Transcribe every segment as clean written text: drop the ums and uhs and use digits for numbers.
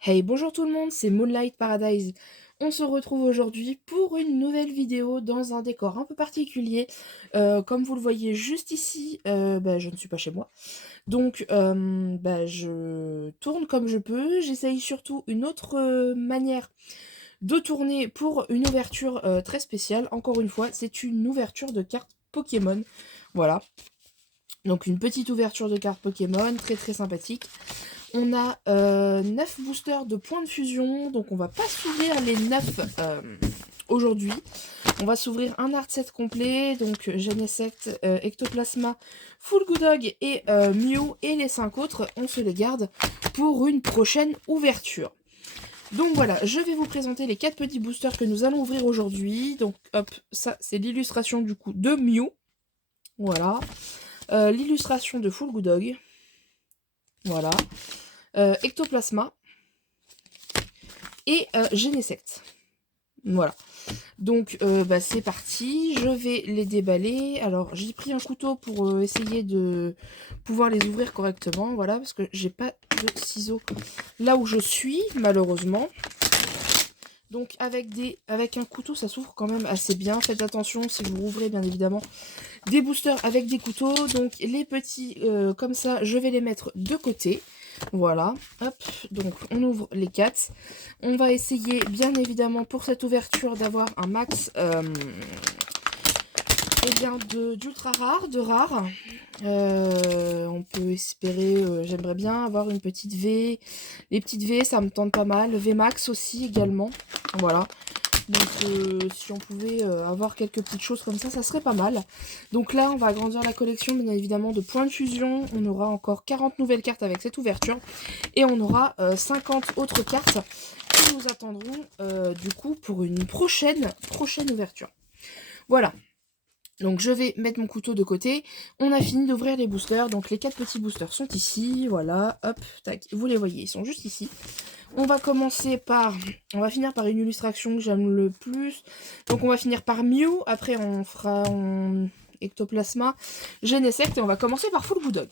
Hey, bonjour tout le monde, c'est Moonlight Paradise. On se retrouve aujourd'hui pour une nouvelle vidéo dans un décor un peu particulier. Comme vous le voyez juste ici, je ne suis pas chez moi. Donc, je tourne comme je peux. J'essaye surtout une autre manière de tourner pour une ouverture très spéciale. Encore une fois, c'est une ouverture de cartes Pokémon. Voilà. Donc une petite ouverture de cartes Pokémon, très très sympathique. On a 9 boosters de points de fusion, donc on va pas s'ouvrir les 9 aujourd'hui. On va s'ouvrir un art set complet, donc Genesect, Ectoplasma, Full Dog et Mew, et les 5 autres, on se les garde pour une prochaine ouverture. Donc voilà, je vais vous présenter les 4 petits boosters que nous allons ouvrir aujourd'hui. Donc hop, ça c'est l'illustration du coup de Mew. Voilà. L'illustration de Full Dog. Voilà. Ectoplasma et Genesect. Voilà. Donc c'est parti, je vais les déballer. Alors j'ai pris un couteau pour essayer de pouvoir les ouvrir correctement, voilà, parce que j'ai pas de ciseaux là où je suis, malheureusement. Donc avec un couteau, ça s'ouvre quand même assez bien. Faites attention si vous ouvrez bien évidemment des boosters avec des couteaux. Donc les petits comme ça, je vais les mettre de côté. Voilà, hop, donc on ouvre les 4. On va essayer bien évidemment pour cette ouverture d'avoir un max d'ultra rare, de rare. On peut espérer, j'aimerais bien avoir une petite V. Les petites V, ça me tente pas mal. V max aussi également. Voilà. Donc si on pouvait avoir quelques petites choses comme ça serait pas mal. Donc là, on va agrandir la collection, bien évidemment, de points de fusion. On aura encore 40 nouvelles cartes avec cette ouverture. Et on aura 50 autres cartes qui nous attendront du coup pour une prochaine ouverture. Voilà. Donc je vais mettre mon couteau de côté. On a fini d'ouvrir les boosters. Donc les 4 petits boosters sont ici. Voilà, hop, tac. Vous les voyez, ils sont juste ici. On va finir par une illustration que j'aime le plus. Donc on va finir par Mew. Après on fera Ectoplasma, Genesect. Et on va commencer par Full Dog.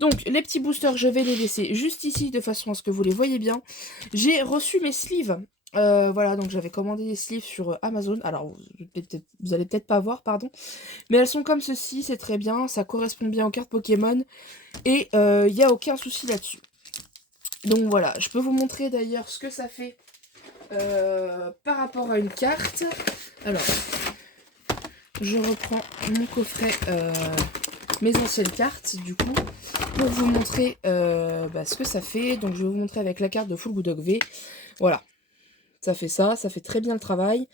Donc les petits boosters, je vais les laisser juste ici de façon à ce que vous les voyez bien. J'ai reçu mes sleeves. Voilà, donc j'avais commandé des sleeves sur Amazon. Alors, vous allez peut-être pas voir, pardon. Mais elles sont comme ceci, c'est très bien. Ça correspond bien aux cartes Pokémon. Et il n'y a aucun souci là-dessus. Donc voilà, je peux vous montrer d'ailleurs ce que ça fait par rapport à une carte. Alors, je reprends mon coffret, mes anciennes cartes, du coup, pour vous montrer ce que ça fait. Donc je vais vous montrer avec la carte de Full Dog V. Voilà. Ça fait très bien le travail.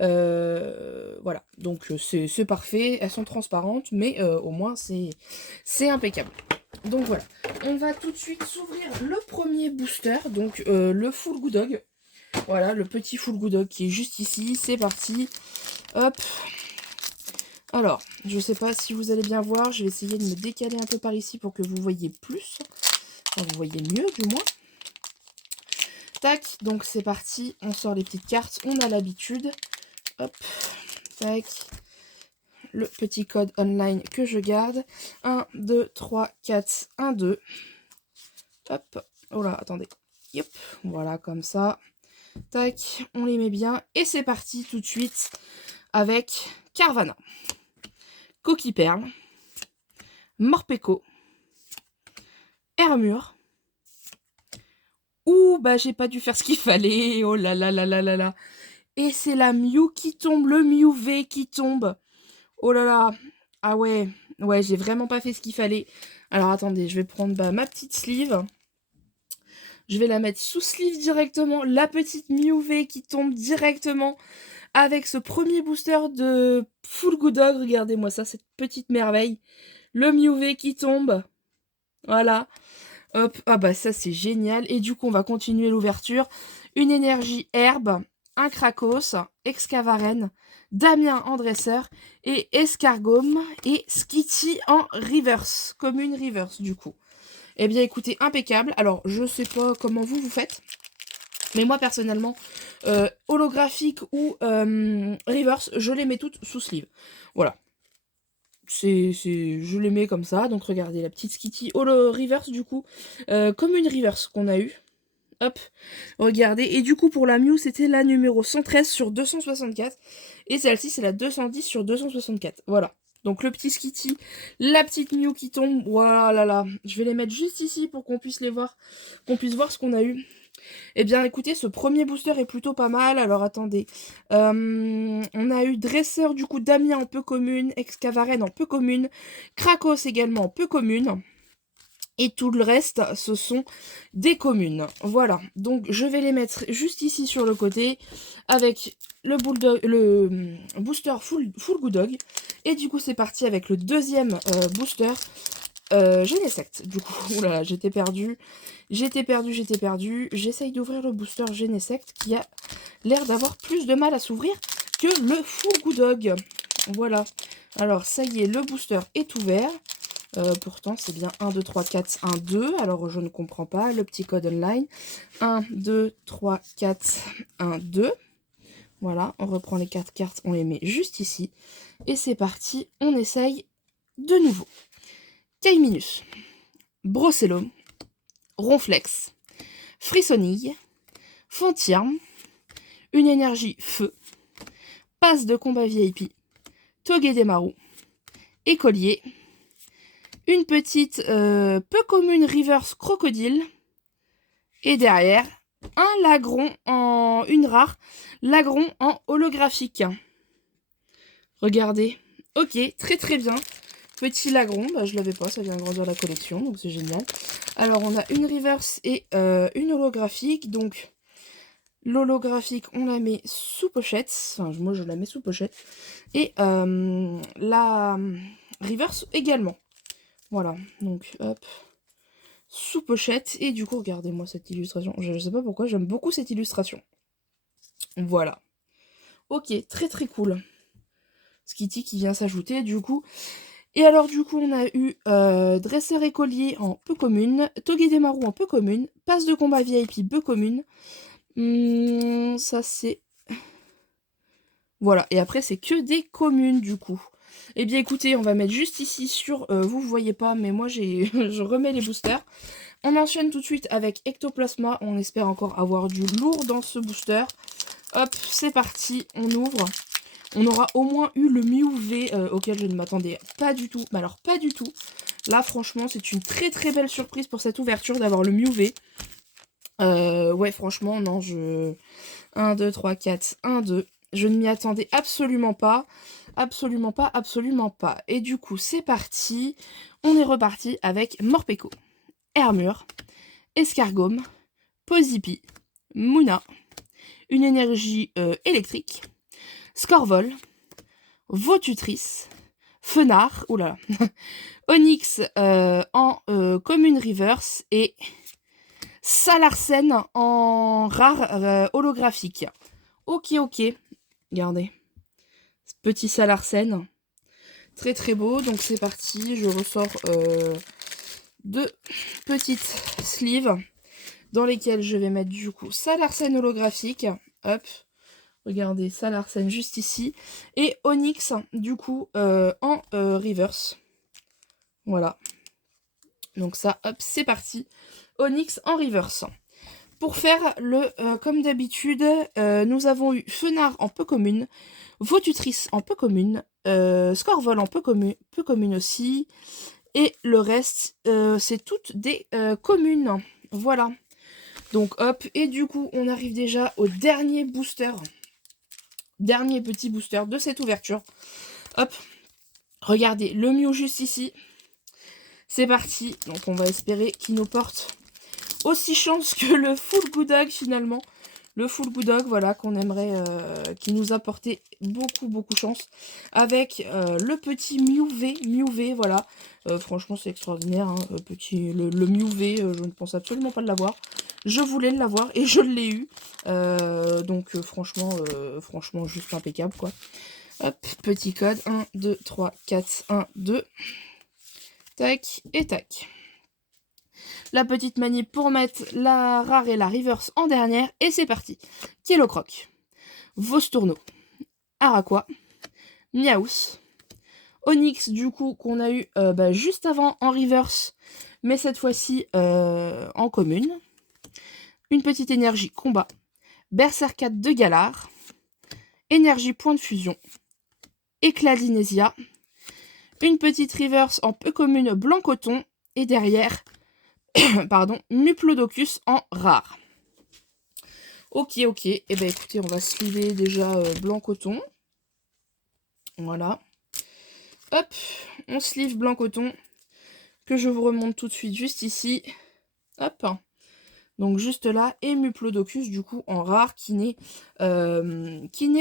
Voilà, donc c'est parfait, elles sont transparentes, mais au moins c'est impeccable. Donc voilà, on va tout de suite s'ouvrir le premier booster, donc le Full Dog. Voilà, le petit Full Dog qui est juste ici, c'est parti. Hop. Alors, je sais pas si vous allez bien voir, je vais essayer de me décaler un peu par ici pour que vous voyez plus. Enfin, vous voyez mieux du moins. Tac, donc c'est parti, on sort les petites cartes, on a l'habitude. Hop, tac. Le petit code online que je garde. 1, 2, 3, 4, 1, 2. Hop, oh là, attendez. Yep, voilà, comme ça. Tac, on les met bien. Et c'est parti tout de suite avec Carvana, Coquille Perle, Morpeko, Hermure. Ouh, bah j'ai pas dû faire ce qu'il fallait. Oh là là là là là là. Et c'est la Mew qui tombe, le Mew V qui tombe. Oh là là. Ah ouais, ouais, j'ai vraiment pas fait ce qu'il fallait. Alors attendez, je vais prendre ma petite sleeve. Je vais la mettre sous sleeve directement. La petite Mew V qui tombe directement avec ce premier booster de Full Dog. Regardez-moi ça, cette petite merveille. Le Mew V qui tombe. Voilà. Hop, ah bah ça c'est génial. Et du coup, on va continuer l'ouverture. Une énergie herbe, un Krakos, Excavaren, Damien en dresseur et Escargome et Skitty en reverse, commune reverse du coup. Eh bien écoutez, impeccable. Alors je sais pas comment vous faites, mais moi personnellement, holographique ou reverse, je les mets toutes sous sleeve. Voilà. Je les mets comme ça. Donc regardez la petite Skitty holo reverse du coup, comme une reverse qu'on a eue. Hop, regardez. Et du coup, pour la Mew, c'était la numéro 113 sur 264. Et celle-ci, c'est la 210 sur 264. Voilà. Donc le petit Skitty, la petite Mew qui tombe. Voilà, là. Je vais les mettre juste ici pour qu'on puisse les voir. Qu'on puisse voir ce qu'on a eu. Eh bien, écoutez, ce premier booster est plutôt pas mal. Alors, attendez. On a eu Dresseur, du coup, Damien en peu commune. Excavaren en peu commune. Krakos également en peu commune. Et tout le reste, ce sont des communes. Voilà, donc je vais les mettre juste ici sur le côté avec le booster full good dog. Et du coup, c'est parti avec le deuxième booster Genesect. Du coup, oulala, j'étais perdue. J'essaye d'ouvrir le booster Genesect qui a l'air d'avoir plus de mal à s'ouvrir que le full good dog. Voilà, alors ça y est, le booster est ouvert. Pourtant, c'est bien 1, 2, 3, 4, 1, 2. Alors, je ne comprends pas. Le petit code online. 1, 2, 3, 4, 1, 2. Voilà, on reprend les 4 cartes. On les met juste ici. Et c'est parti. On essaye de nouveau. Kaiminus. Brocellum. Ronflex. Frissonille. Fontirme. Une énergie feu. Passe de combat VIP. Togedemaru. Écolier. Une petite peu commune reverse crocodile. Et derrière, un lagron en une rare. Lagron en holographique. Regardez. Ok, très très bien. Petit lagron, bah, je l'avais pas, ça vient agrandir la collection, donc c'est génial. Alors on a une reverse et une holographique. Donc l'holographique, on la met sous pochette. Enfin, moi je la mets sous pochette. Et la reverse également. Voilà, donc hop, sous pochette. Et du coup, regardez-moi cette illustration. Je sais pas pourquoi, j'aime beaucoup cette illustration. Voilà. Ok, très très cool. Skitty qui vient s'ajouter, du coup. Et alors, du coup, on a eu Dresseur Écolier en peu commune, Togedemaru en peu commune, Passe de combat VIP peu commune. Ça, c'est... Voilà, et après, c'est que des communes, du coup. Eh bien, écoutez, on va mettre juste ici sur... vous voyez pas, mais moi, je remets les boosters. On enchaîne tout de suite avec Ectoplasma. On espère encore avoir du lourd dans ce booster. Hop, c'est parti, on ouvre. On aura au moins eu le Mew V auquel je ne m'attendais pas du tout. Mais alors, pas du tout. Là, franchement, c'est une très très belle surprise pour cette ouverture d'avoir le Mew V. Ouais, franchement, non, 1, 2, 3, 4, 1, 2. Je ne m'y attendais absolument pas. Absolument pas, absolument pas. Et du coup, c'est parti. On est reparti avec Morpeko, Hermure, Escargome, Pozipi, Muna, une énergie électrique, Scorvol, Votutrice, Fenard, oulala, Onyx en commune reverse et Salarsen en rare holographique. Ok, ok. Regardez. Ce petit Salarsen. Très très beau. Donc c'est parti. Je ressors deux petites sleeves dans lesquelles je vais mettre du coup Salarsen holographique. Hop. Regardez, Salarsen juste ici. Et Onyx, du coup, en reverse. Voilà. Donc ça, hop, c'est parti. Onyx en reverse. Pour faire comme d'habitude, nous avons eu Fenard en peu commune, Votutrice en peu commune, Scorvol en peu commune aussi. Et le reste, c'est toutes des communes. Voilà. Donc hop, et du coup, on arrive déjà au dernier booster. Dernier petit booster de cette ouverture. Hop. Regardez, le Mew juste ici. C'est parti. Donc on va espérer qu'il nous porte aussi chance que le Full Good Dog finalement. Le Full Good Dog, voilà, qu'on aimerait, qui nous a porté beaucoup chance. Avec le petit Mew V, voilà. Franchement, c'est extraordinaire, hein, le Mew V, je ne pense absolument pas de l'avoir. Je voulais l'avoir et je l'ai eu. Donc franchement, juste impeccable, quoi. Hop, petit code, 1, 2, 3, 4, 1, 2. Tac, et tac. La petite manip pour mettre la rare et la reverse en dernière. Et c'est parti. Kellocroc, Vostourneau, Araqua, Miaus, Onyx du coup qu'on a eu juste avant en reverse. Mais cette fois-ci en commune. une petite énergie combat, Berserkade de Galar, énergie point de fusion, éclat d'Inésia, une petite reverse en peu commune blanc coton, et derrière, pardon, Muplodocus en rare. Ok, et ben écoutez, on va sliver déjà blanc coton. Voilà. Hop, on sleeve blanc coton, que je vous remonte tout de suite juste ici. Hop. Donc juste là, et Muplodocus du coup en rare qui n'est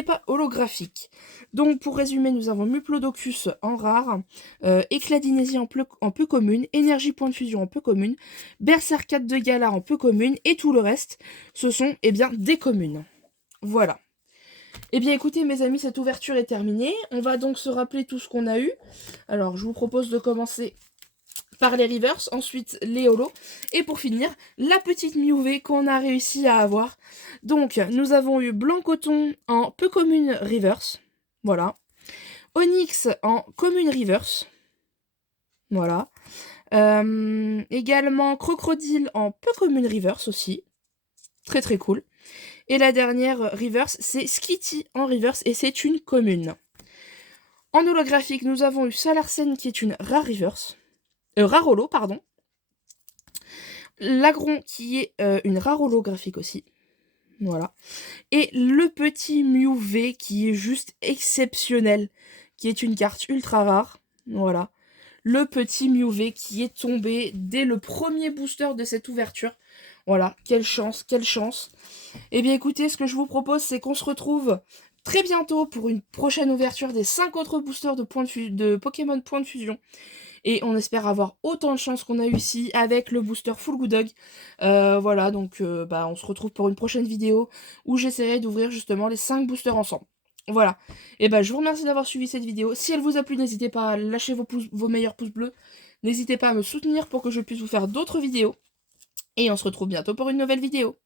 pas holographique. Donc pour résumer, nous avons Muplodocus en rare, éclat d'Inésie en peu commune, énergie point de fusion en peu commune, Berserkade de Galar en peu commune, et tout le reste, ce sont des communes. Voilà. Eh bien écoutez mes amis, cette ouverture est terminée. On va donc se rappeler tout ce qu'on a eu. Alors je vous propose de commencer par les reverse, ensuite les holos, et pour finir, la petite Miuv qu'on a réussi à avoir. Donc, nous avons eu blanc coton en peu commune reverse, voilà. Onyx en commune reverse, voilà. Également crocodile en peu commune reverse aussi, très très cool. Et la dernière reverse, c'est Skitty en reverse, et c'est une commune. En holographique, nous avons eu Salarsen qui est une rare reverse. Rare holo, pardon. L'agron qui est une rare holographique aussi. Voilà. Et le petit Miuv qui est juste exceptionnel. Qui est une carte ultra rare. Voilà. Le petit Miuv qui est tombé dès le premier booster de cette ouverture. Voilà. Quelle chance, quelle chance. Eh bien écoutez, ce que je vous propose, c'est qu'on se retrouve très bientôt pour une prochaine ouverture des 5 autres boosters de Pokémon Point de Fusion. Et on espère avoir autant de chance qu'on a eu ici avec le booster Full Good Dog. Voilà, donc on se retrouve pour une prochaine vidéo où j'essaierai d'ouvrir justement les 5 boosters ensemble. Voilà. Et je vous remercie d'avoir suivi cette vidéo. Si elle vous a plu, n'hésitez pas à lâcher vos meilleurs pouces bleus. N'hésitez pas à me soutenir pour que je puisse vous faire d'autres vidéos. Et on se retrouve bientôt pour une nouvelle vidéo.